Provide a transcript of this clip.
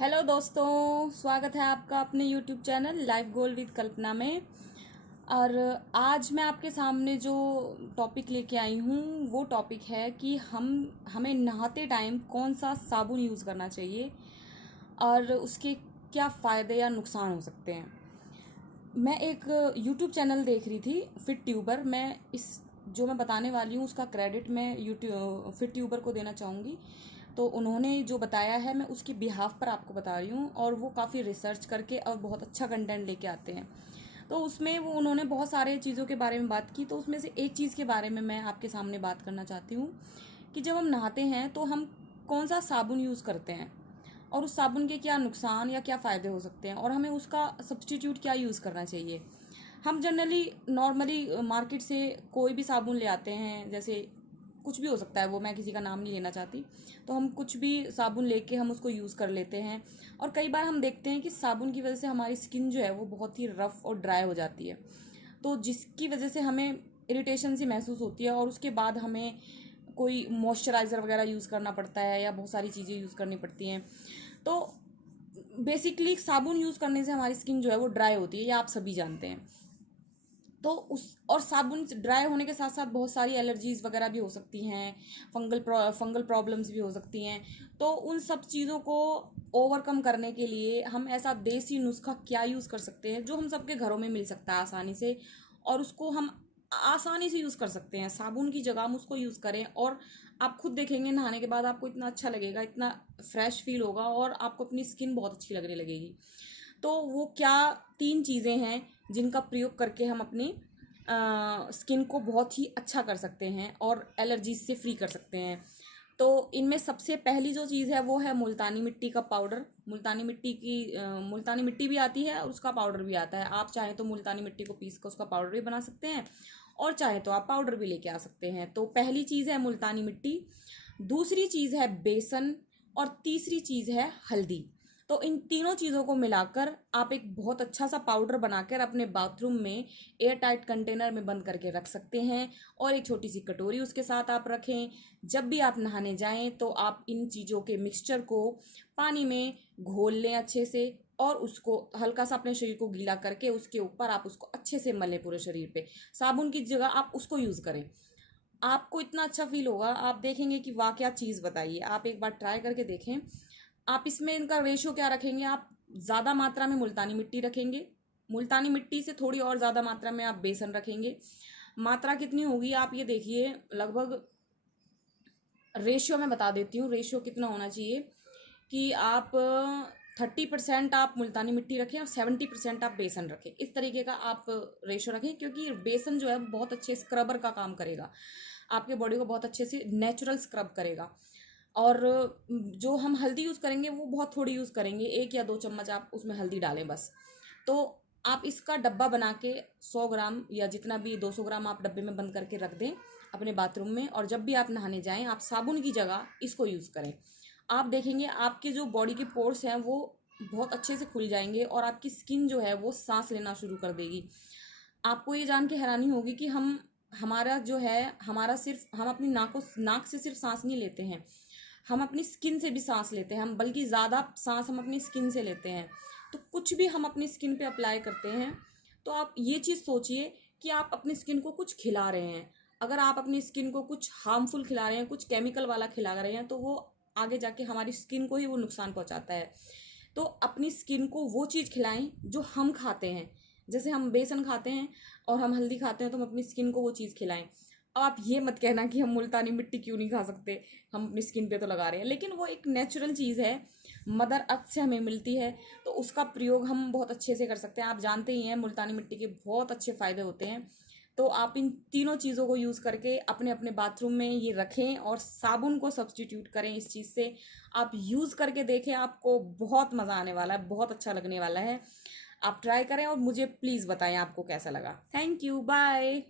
Hello दोस्तों, स्वागत है आपका अपने YouTube channel life goal with Kalpana में। और आज मैं आपके सामने जो टॉपिक लेके आई हूँ वो टॉपिक है कि हमें नहाते टाइम कौन सा साबुन यूज़ करना चाहिए और उसके क्या फ़ायदे या नुकसान हो सकते हैं। मैं एक यूट्यूब चैनल देख रही थी, फिट ट्यूबर। मैं इस जो मैं बताने वाली हूँ उसका क्रेडिट मैं यूट्यूब फिट ट्यूबर को देना चाहूँगी। तो उन्होंने जो बताया है मैं उसकी बिहाफ पर आपको बता रही हूँ, और वो काफ़ी रिसर्च करके और बहुत अच्छा कंटेंट लेके आते हैं। तो उसमें वो उन्होंने बहुत सारे चीज़ों के बारे में बात की, तो उसमें से एक चीज़ के बारे में मैं आपके सामने बात करना चाहती हूँ कि जब हम नहाते हैं तो हम कौन सा साबुन यूज़ करते हैं और उस साबुन के क्या नुकसान या क्या फ़ायदे हो सकते हैं, और हमें उसका सब्स्टिट्यूट क्या यूज़ करना चाहिए। हम जनरली नॉर्मली मार्केट से कोई भी साबुन ले आते हैं, जैसे कुछ भी हो सकता है, वो मैं किसी का नाम नहीं लेना चाहती। तो हम कुछ भी साबुन लेके हम उसको यूज़ कर लेते हैं, और कई बार हम देखते हैं कि साबुन की वजह से हमारी स्किन जो है वो बहुत ही रफ़ और ड्राई हो जाती है, तो जिसकी वजह से हमें इरिटेशन सी महसूस होती है, और उसके बाद हमें कोई मॉइस्चराइज़र वगैरह यूज़ करना पड़ता है या बहुत सारी चीज़ें यूज़ करनी पड़ती हैं। तो बेसिकली साबुन यूज़ करने से हमारी स्किन जो है वो ड्राई होती है, ये आप सभी जानते हैं। तो उस और साबुन ड्राई होने के साथ साथ बहुत सारी एलर्जीज़ वगैरह भी हो सकती हैं, फंगल प्रॉब्लम्स भी हो सकती हैं। तो उन सब चीज़ों को ओवरकम करने के लिए हम ऐसा देसी नुस्खा क्या यूज़ कर सकते हैं जो हम सबके घरों में मिल सकता है आसानी से, और उसको हम आसानी से यूज़ कर सकते हैं। साबुन की जगह हम उसको यूज़ करें, और आप खुद देखेंगे नहाने के बाद आपको इतना अच्छा लगेगा, इतना फ्रेश फील होगा, और आपको अपनी स्किन बहुत अच्छी लगने लगेगी। तो वो क्या 3 चीज़ें हैं जिनका प्रयोग करके हम अपनी स्किन को बहुत ही अच्छा कर सकते हैं और एलर्जीज से फ्री कर सकते हैं। तो इनमें सबसे पहली जो चीज़ है वो है मुल्तानी मिट्टी का पाउडर। मुल्तानी मिट्टी भी आती है और उसका पाउडर भी आता है। आप चाहें तो मुल्तानी मिट्टी को पीस कर उसका पाउडर भी बना सकते हैं, और चाहे तो आप पाउडर भी लेके आ सकते हैं। तो पहली चीज़ है मुल्तानी मिट्टी, दूसरी चीज़ है बेसन, और तीसरी चीज़ है हल्दी। तो इन तीनों चीज़ों को मिलाकर आप एक बहुत अच्छा सा पाउडर बनाकर अपने बाथरूम में एयर टाइट कंटेनर में बंद करके रख सकते हैं, और एक छोटी सी कटोरी उसके साथ आप रखें। जब भी आप नहाने जाएं तो आप इन चीज़ों के मिक्सचर को पानी में घोल लें अच्छे से, और उसको हल्का सा अपने शरीर को गीला करके उसके ऊपर आप उसको अच्छे से मलें पूरे शरीर पे। साबुन की जगह आप उसको यूज़ करें, आपको इतना अच्छा फील होगा। आप देखेंगे कि वाह क्या चीज़ बताइए, आप एक बार ट्राई करके देखें। आप इसमें इनका रेशियो क्या रखेंगे, आप ज़्यादा मात्रा में मुल्तानी मिट्टी रखेंगे, मुल्तानी मिट्टी से थोड़ी और ज़्यादा मात्रा में आप बेसन रखेंगे। मात्रा कितनी होगी आप ये देखिए, लगभग रेशियो मैं बता देती हूँ रेशियो कितना होना चाहिए, कि आप 30% आप मुल्तानी मिट्टी रखें और 70% आप बेसन रखें। इस तरीके का आप रेशियो रखें, क्योंकि बेसन जो है बहुत अच्छे स्क्रबर का काम करेगा, आपके बॉडी को बहुत अच्छे से नेचुरल स्क्रब करेगा। और जो हम हल्दी यूज़ करेंगे वो बहुत थोड़ी यूज़ करेंगे, 1 या 2 चम्मच आप उसमें हल्दी डालें बस। तो आप इसका डब्बा बना के 100 ग्राम या जितना भी 200 ग्राम आप डब्बे में बंद करके रख दें अपने बाथरूम में, और जब भी आप नहाने जाएं आप साबुन की जगह इसको यूज़ करें। आप देखेंगे आपके जो बॉडी के पोर्स हैं वो बहुत अच्छे से खुल जाएंगे, और आपकी स्किन जो है वो सांस लेना शुरू कर देगी। आपको ये जान के हैरानी होगी कि हमारा जो है, हमारा सिर्फ हम अपनी नाक से सिर्फ सांस नहीं लेते हैं, हम अपनी स्किन से भी सांस लेते हैं, हम बल्कि ज़्यादा सांस हम अपनी स्किन से लेते हैं। तो कुछ भी हम अपनी स्किन पे अप्लाई करते हैं, तो आप ये चीज़ सोचिए कि आप अपनी स्किन को कुछ खिला रहे हैं। अगर आप अपनी स्किन को कुछ हार्मफुल खिला रहे हैं, कुछ केमिकल वाला खिला रहे हैं, तो वो आगे जाके हमारी स्किन को ही वो नुकसान पहुंचाता है। तो अपनी स्किन को वो चीज़ खिलाएं जो हम खाते हैं। जैसे हम बेसन खाते हैं और हम हल्दी खाते हैं, तो हम अपनी स्किन को वो चीज़ खिलाएं। अब आप ये मत कहना कि हम मुल्तानी मिट्टी क्यों नहीं खा सकते, हम अपनी स्किन पे तो लगा रहे हैं, लेकिन वो एक नेचुरल चीज़ है, मदर अर्थ से हमें मिलती है, तो उसका प्रयोग हम बहुत अच्छे से कर सकते हैं। आप जानते ही हैं मुल्तानी मिट्टी के बहुत अच्छे फ़ायदे होते हैं। तो आप इन तीनों चीज़ों को यूज़ करके अपने अपने बाथरूम में ये रखें, और साबुन को सब्सटीट्यूट करें इस चीज़ से। आप यूज़ करके देखें, आपको बहुत मज़ा आने वाला है, बहुत अच्छा लगने वाला है। आप ट्राई करें और मुझे प्लीज़ बताएं आपको कैसा लगा। Thank you, bye.